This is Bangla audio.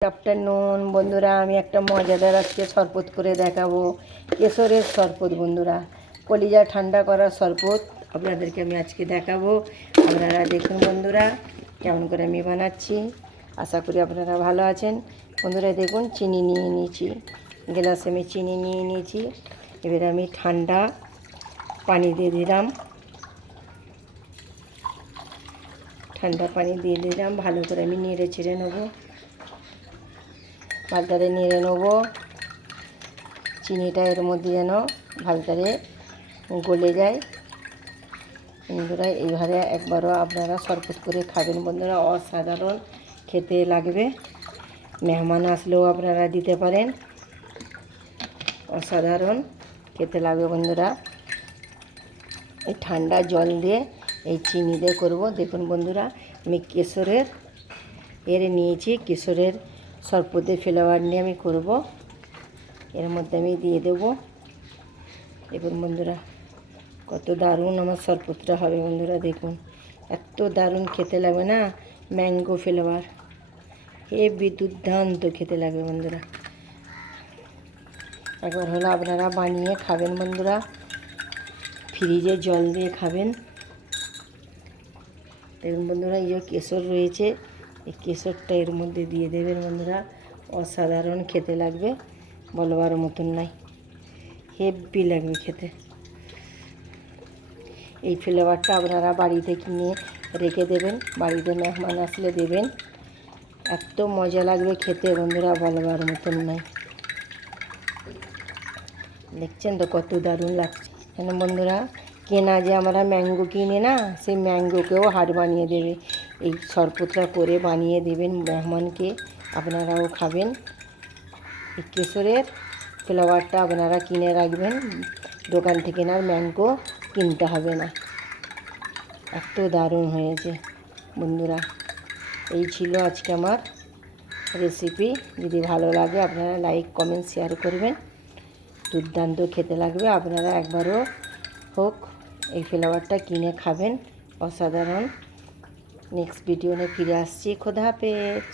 আফটারনুন বন্ধুরা, আমি একটা মজাদার আজকে শরবত করে দেখাবো। কেশরের শরবত বন্ধুরা, কলিজা ঠান্ডা করার শরবত আপনাদেরকে আমি আজকে দেখাবো। আপনারা দেখুন বন্ধুরা কেমন করে আমি বানাচ্ছি। আশা করি আপনারা ভালো আছেন। বন্ধুরা দেখুন, চিনি নিয়ে নিয়েছি, গ্লাসে আমি চিনি নিয়ে নিয়েছি। এবার আমি ঠান্ডা পানি দিয়ে দিলাম, ভালো করে আমি নেড়ে ছেড়ে নেবো। ভালটারে নেড়ে নেবো, চিনিটা এর মধ্যে যেন ভালটারে গলে যায়। বন্ধুরা এইভাবে একবারও আপনারা শরবত করে খাবেন বন্ধুরা, অসাধারণ খেতে লাগবে। মেহমান আসলেও আপনারা দিতে পারেন, অসাধারণ খেতে লাগবে বন্ধুরা। এই ঠান্ডা জল দিয়ে এই চিনি দিয়ে করবো। দেখুন বন্ধুরা, আমি কেশরের নিয়েছি, কেশরের শরবতের ফ্লেভার নিয়ে আমি করব। এর মধ্যে আমি দিয়ে দেব। দেখুন বন্ধুরা কত দারুণ আমার শরবতটা হবে বন্ধুরা। দেখুন এত দারুণ খেতে লাগবে না, ম্যাঙ্গো ফ্লেভার, হেবি দুর্দান্ত খেতে লাগবে বন্ধুরা। একবার হলো আপনারা বানিয়ে খাবেন বন্ধুরা, ফ্রিজে জল দিয়ে খাবেন। দেখুন বন্ধুরা, এই যে কেশর রয়েছে, এই কেশরটা এর মধ্যে দিয়ে দেবেন বন্ধুরা, অসাধারণ খেতে লাগবে, বলবার মতন নাই, হেভি লাগবে খেতে। এই ফ্লেভারটা আপনারা বাড়িতে কিনে রেখে দেবেন, বাড়িতে মেহমান আসলে দেবেন, এত মজা লাগবে খেতে বন্ধুরা, বলবার মতন নাই। দেখছেন তো কত দারুণ লাগছে। কেন বন্ধুরা, কেনা যে আমরা ম্যাঙ্গো কিনে না, সেই ম্যাঙ্গোকেও হার বানিয়ে দেবে। এই শরবতটা করে বানিয়ে দেবেন মেহমানকে, আপনারাও খাবেন। এই কেশরের ফ্লেভারটা আপনারা কিনে রাখবেন, দোকান থেকে না ম্যাঙ্গো কিনতে হবে না। এত দারুণ হয়েছে বন্ধুরা। এই ছিল আজকে আমার রেসিপি। যদি ভালো লাগে আপনারা লাইক কমেন্ট শেয়ার করবেন, দুর্দান্ত খেতে লাগবে। আপনারা একবারও হোক এই ফ্লেভারটা কিনে খাবেন, অসাধারণ। নেক্সট ভিডিও নিয়ে ফিরে আসছি। খোদা হাফেজ।